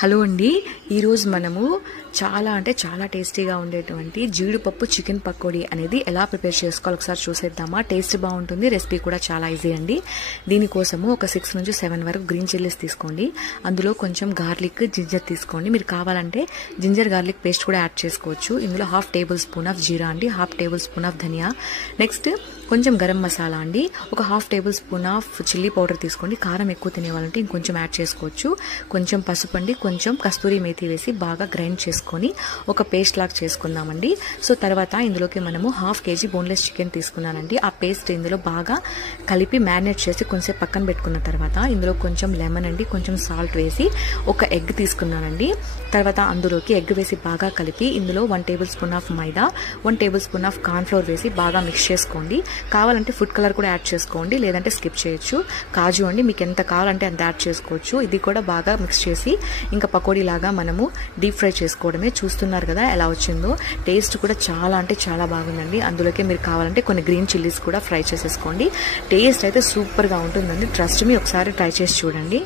Hello అండి, ఈరోజు మనము చాలా టేస్టీగా ఉండేటువంటి జీడిపప్పు చికెన్ పకోడీ అనేది ఎలా ప్రిపేర్ చేసుకోవాలో ఒకసారి చూసేద్దామా. టేస్ట్ బాగుంటుంది, రెసిపీ కూడా చాలా ఈజీ అండి. దీనికోసము ఒక 6 నుంచి 7 వరకు గ్రీన్ చిల్లీస్ తీసుకోండి. అందులో కొంచెం గార్లిక్, జింజర్ తీసుకోండి. మీరు కావాలంటే జింజర్ గార్లిక్ పేస్ట్ కూడా యాడ్ చేసుకోవచ్చు. ఇందులో 1/2 టేబుల్ స్పూన్ ఆఫ్ జీరా అండి, 1/2 టేబుల్ స్పూన్ ఆఫ్ ధనియా, నెక్స్ట్ కొంచెం గరం మసాలా అండి, ఒక 1/2 tablespoon of chilli powder తీసుకోండి. కారం ఎక్కువ తినేవాళ్ళంటే ఇంకొంచెం యాడ్ చేసుకోవచ్చు. కొంచెం పసుపు అండి, కొంచెం కస్తూరి మేతి వేసి బాగా గ్రైండ్ చేసుకొని ఒక పేస్ట్ లాగా చేసుకుందామండి. సో తర్వాత ఇందులోకి మనము 1/2 kg బోన్లెస్ చికెన్ తీసుకున్నానండి. ఆ పేస్ట్ ఇందులో బాగా కలిపి మ్యారినేట్ చేసి కొంచెం పక్కన పెట్టుకున్న తర్వాత ఇందులో కొంచెం లెమన్ అండి, కొంచెం సాల్ట్ వేసి ఒక ఎగ్ తీసుకున్నానండి. తర్వాత అందులోకి ఎగ్ వేసి బాగా కలిపి ఇందులో 1 table spoon of maida, 1 table spoon of corn flour వేసి బాగా మిక్స్ చేసుకోండి. కావాలంటే ఫుడ్ కలర్ కూడా యాడ్ చేసుకోండి, లేదంటే స్కిప్ చేయొచ్చు. కాజు అండి, మీకు ఎంత కావాలంటే అంత యాడ్ చేసుకోవచ్చు. ఇది కూడా బాగా మిక్స్ చేసి ఇంకా పకోడీ లాగా మనము డీప్ ఫ్రై చేసుకోవడమే. చూస్తున్నారు కదా ఎలా వచ్చిందో. టేస్ట్ కూడా చాలా బాగుందండి. అందులోకి మీరు కావాలంటే కొన్ని గ్రీన్ చిల్లీస్ కూడా ఫ్రై చేసేసుకోండి. టేస్ట్ అయితే సూపర్గా ఉంటుందండి. ట్రస్ట్ మీ, ఒకసారి ట్రై చేసి చూడండి.